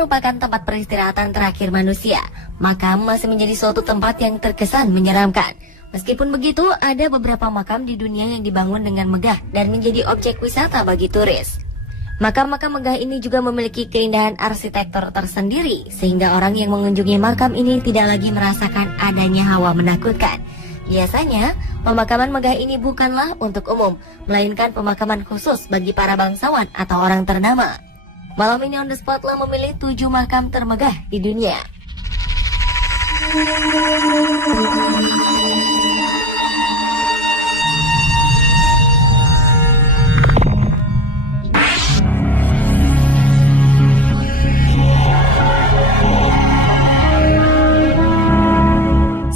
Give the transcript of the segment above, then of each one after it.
merupakan tempat peristirahatan terakhir manusia, makam masih menjadi suatu tempat yang terkesan menyeramkan. Meskipun begitu, ada beberapa makam di dunia yang dibangun dengan megah dan menjadi objek wisata bagi turis. Makam-makam megah ini juga memiliki keindahan arsitektur tersendiri, sehingga orang yang mengunjungi makam ini tidak lagi merasakan adanya hawa menakutkan. Biasanya, pemakaman megah ini bukanlah untuk umum, melainkan pemakaman khusus bagi para bangsawan atau orang ternama. Malam ini On The Spot telah memilih 7 makam termegah di dunia.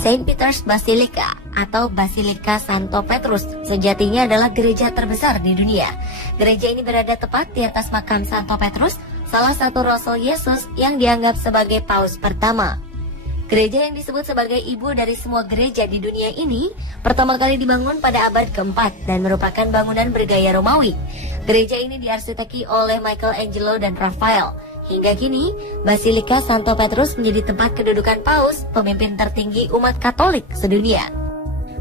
Saint Peter's Basilica atau Basilika Santo Petrus sejatinya adalah gereja terbesar di dunia. Gereja ini berada tepat di atas makam Santo Petrus, salah satu rasul Yesus yang dianggap sebagai paus pertama. Gereja yang disebut sebagai ibu dari semua gereja di dunia ini pertama kali dibangun pada abad keempat dan merupakan bangunan bergaya Romawi. Gereja ini diarsiteki oleh Michelangelo dan Raphael. Hingga kini, Basilika Santo Petrus menjadi tempat kedudukan paus, pemimpin tertinggi umat Katolik sedunia.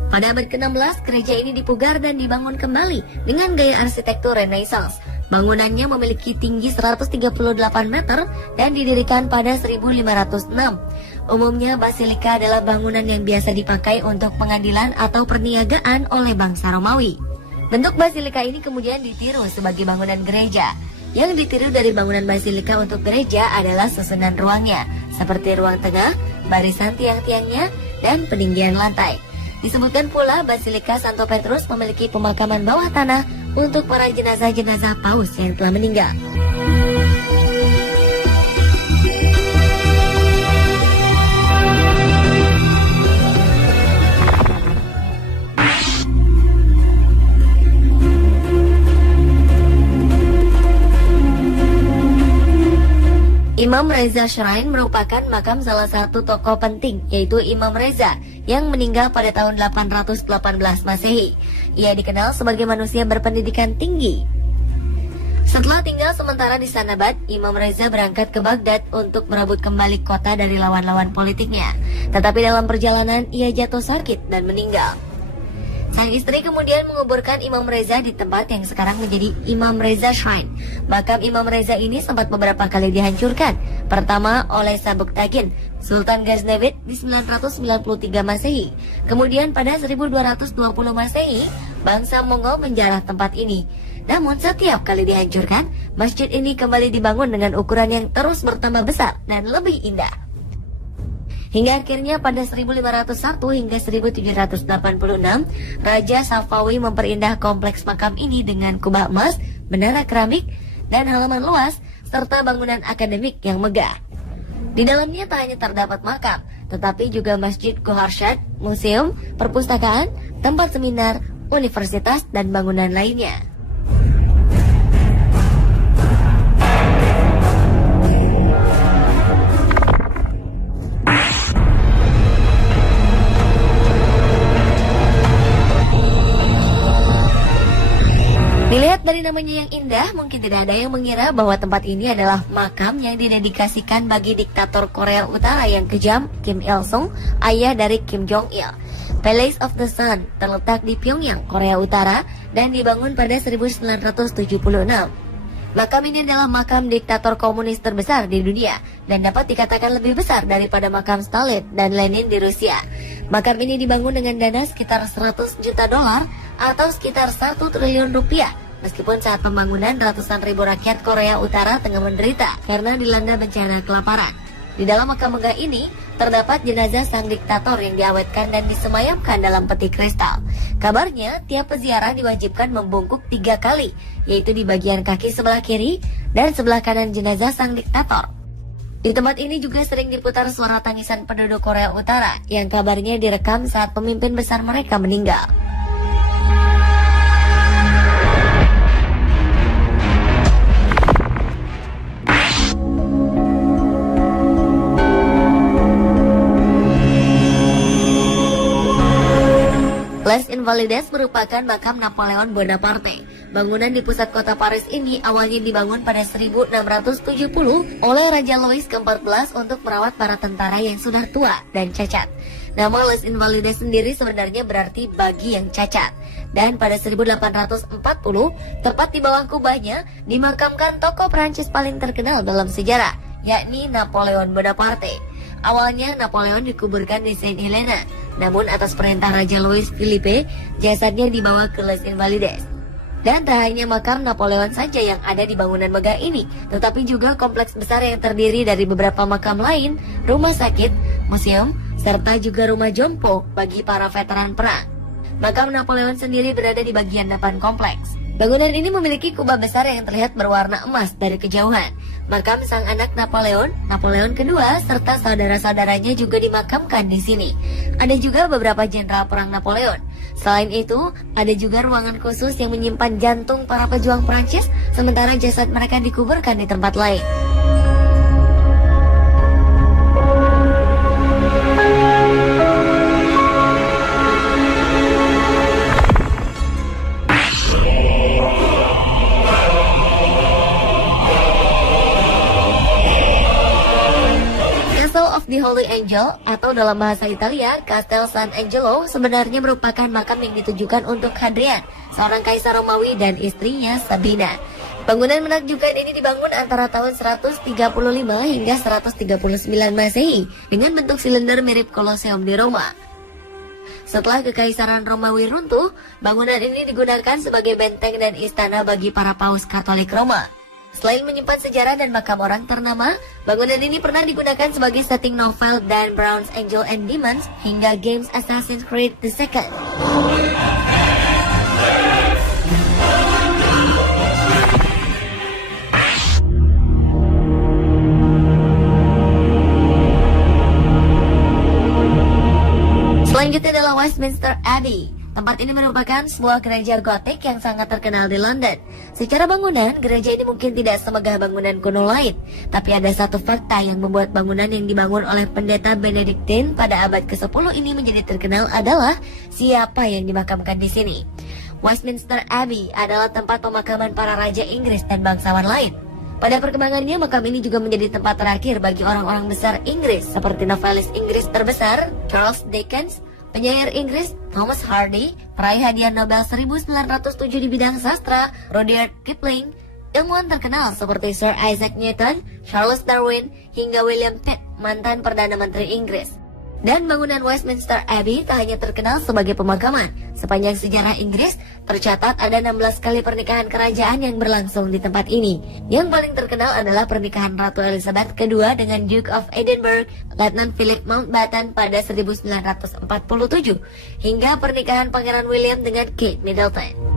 Pada abad ke-16, gereja ini dipugar dan dibangun kembali dengan gaya arsitektur Renaissance. Bangunannya memiliki tinggi 138 meter dan didirikan pada 1506. Umumnya, basilika adalah bangunan yang biasa dipakai untuk pengadilan atau perniagaan oleh bangsa Romawi. Bentuk basilika ini kemudian ditiru sebagai bangunan gereja. Yang ditiru dari bangunan basilika untuk gereja adalah susunan ruangnya, seperti ruang tengah, barisan tiang-tiangnya, dan peninggian lantai. Disebutkan pula Basilika Santo Petrus memiliki pemakaman bawah tanah untuk para jenazah-jenazah paus yang telah meninggal. Imam Reza Shrine merupakan makam salah satu tokoh penting, yaitu Imam Reza, yang meninggal pada tahun 818 Masehi. Ia dikenal sebagai manusia berpendidikan tinggi. Setelah tinggal sementara di Sanabad, Imam Reza berangkat ke Baghdad untuk merebut kembali kota dari lawan-lawan politiknya. Tetapi dalam perjalanan, ia jatuh sakit dan meninggal. Sang istri kemudian menguburkan Imam Reza di tempat yang sekarang menjadi Imam Reza Shrine. Makam Imam Reza ini sempat beberapa kali dihancurkan. Pertama oleh Sabuktakin, Sultan Ghaznavid di 993 Masehi. Kemudian pada 1220 Masehi, bangsa Mongol menjarah tempat ini. Namun setiap kali dihancurkan, masjid ini kembali dibangun dengan ukuran yang terus bertambah besar dan lebih indah. Hingga akhirnya pada 1501 hingga 1786, Raja Safawi memperindah kompleks makam ini dengan kubah emas, menara keramik, dan halaman luas, serta bangunan akademik yang megah. Di dalamnya tak hanya terdapat makam, tetapi juga Masjid Goharshad, museum, perpustakaan, tempat seminar, universitas, dan bangunan lainnya. Dilihat dari namanya yang indah, mungkin tidak ada yang mengira bahwa tempat ini adalah makam yang didedikasikan bagi diktator Korea Utara yang kejam, Kim Il-sung, ayah dari Kim Jong-il. Palace of the Sun terletak di Pyongyang, Korea Utara, dan dibangun pada 1976. Makam ini adalah makam diktator komunis terbesar di dunia dan dapat dikatakan lebih besar daripada makam Stalin dan Lenin di Rusia. Makam ini dibangun dengan dana sekitar 100 juta dolar atau sekitar 1 triliun rupiah. Meskipun saat pembangunan ratusan ribu rakyat Korea Utara tengah menderita karena dilanda bencana kelaparan. Di dalam makam megah ini terdapat jenazah sang diktator yang diawetkan dan disemayamkan dalam peti kristal. Kabarnya tiap peziarah diwajibkan membungkuk 3 kali, yaitu di bagian kaki sebelah kiri dan sebelah kanan jenazah sang diktator. Di tempat ini juga sering diputar suara tangisan penduduk Korea Utara yang kabarnya direkam saat pemimpin besar mereka meninggal. Les Invalides merupakan makam Napoleon Bonaparte. Bangunan di pusat kota Paris ini awalnya dibangun pada 1670 oleh Raja Louis ke-14 untuk merawat para tentara yang sudah tua dan cacat. Nama Les Invalides sendiri sebenarnya berarti bagi yang cacat. Dan pada 1840, tepat di bawah kubahnya, dimakamkan tokoh Prancis paling terkenal dalam sejarah, yakni Napoleon Bonaparte. Awalnya Napoleon dikuburkan di Saint Helena, namun atas perintah Raja Louis Philippe, jasadnya dibawa ke Les Invalides. Dan tak hanya makam Napoleon saja yang ada di bangunan megah ini, tetapi juga kompleks besar yang terdiri dari beberapa makam lain, rumah sakit, museum, serta juga rumah jompo bagi para veteran perang. Makam Napoleon sendiri berada di bagian depan kompleks. Bangunan ini memiliki kubah besar yang terlihat berwarna emas dari kejauhan. Makam sang anak Napoleon, Napoleon kedua, serta saudara-saudaranya juga dimakamkan di sini. Ada juga beberapa jenderal perang Napoleon. Selain itu, ada juga ruangan khusus yang menyimpan jantung para pejuang Prancis, sementara jasad mereka dikuburkan di tempat lain. The Holy Angel atau dalam bahasa Italia Castel San Angelo sebenarnya merupakan makam yang ditujukan untuk Hadrian, seorang kaisar Romawi dan istrinya Sabina. Bangunan menakjubkan ini dibangun antara tahun 135 hingga 139 Masehi dengan bentuk silinder mirip Kolosium di Roma. Setelah kekaisaran Romawi runtuh, bangunan ini digunakan sebagai benteng dan istana bagi para paus Katolik Roma. Selain menyimpan sejarah dan makam orang ternama, bangunan ini pernah digunakan sebagai setting novel Dan Brown's Angels and Demons hingga games Assassin's Creed II. Selanjutnya adalah Westminster Abbey. Tempat ini merupakan sebuah gereja gotik yang sangat terkenal di London. Secara bangunan, gereja ini mungkin tidak semegah bangunan kuno lain. Tapi ada satu fakta yang membuat bangunan yang dibangun oleh pendeta Benediktin pada abad ke-10 ini menjadi terkenal adalah siapa yang dimakamkan di sini. Westminster Abbey adalah tempat pemakaman para raja Inggris dan bangsawan lain. Pada perkembangannya, makam ini juga menjadi tempat terakhir bagi orang-orang besar Inggris seperti novelis Inggris terbesar Charles Dickens, penyair Inggris Thomas Hardy, peraih hadiah Nobel 1907 di bidang sastra Rudyard Kipling, ilmuwan terkenal seperti Sir Isaac Newton, Charles Darwin, hingga William Pitt, mantan Perdana Menteri Inggris. Dan bangunan Westminster Abbey tak hanya terkenal sebagai pemakaman. Sepanjang sejarah Inggris, tercatat ada 16 kali pernikahan kerajaan yang berlangsung di tempat ini. Yang paling terkenal adalah pernikahan Ratu Elizabeth II dengan Duke of Edinburgh, Letnan Philip Mountbatten pada 1947, hingga pernikahan Pangeran William dengan Kate Middleton.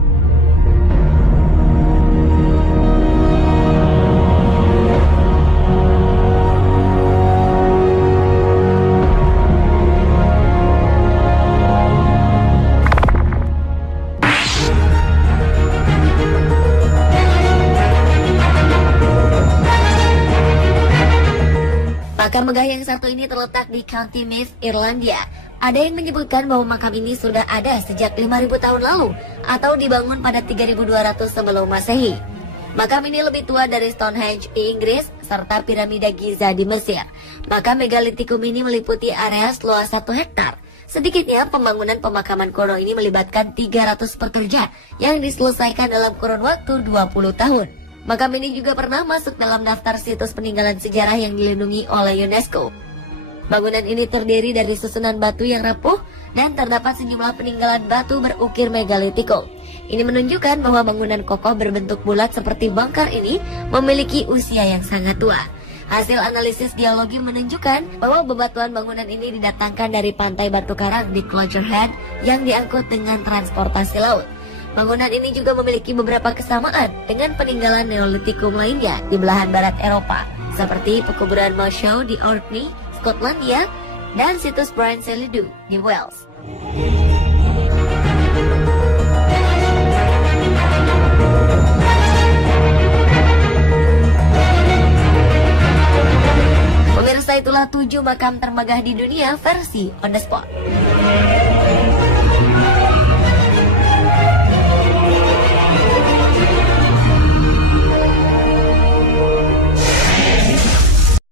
Makam megah yang satu ini terletak di County Meath, Irlandia. Ada yang menyebutkan bahwa makam ini sudah ada sejak 5.000 tahun lalu atau dibangun pada 3.200 sebelum Masehi. Makam ini lebih tua dari Stonehenge di Inggris serta piramida Giza di Mesir. Makam megalitikum ini meliputi area seluas 1 hektar. Sedikitnya pembangunan pemakaman kuno ini melibatkan 300 pekerja yang diselesaikan dalam kurun waktu 20 tahun. Makam ini juga pernah masuk dalam daftar situs peninggalan sejarah yang dilindungi oleh UNESCO. Bangunan ini terdiri dari susunan batu yang rapuh dan terdapat sejumlah peninggalan batu berukir megalitikum. Ini menunjukkan bahwa bangunan kokoh berbentuk bulat seperti bangkar ini memiliki usia yang sangat tua. Hasil analisis geologi menunjukkan bahwa bebatuan bangunan ini didatangkan dari pantai Batu Karang di Clogher Head yang diangkut dengan transportasi laut. Bangunan ini juga memiliki beberapa kesamaan dengan peninggalan Neolitikum lainnya di belahan barat Eropa, seperti pekuburan Moshow di Orkney, Skotlandia, dan situs Bryn Celidw di Wales. Pemirsa, itulah 7 makam termegah di dunia versi On The Spot.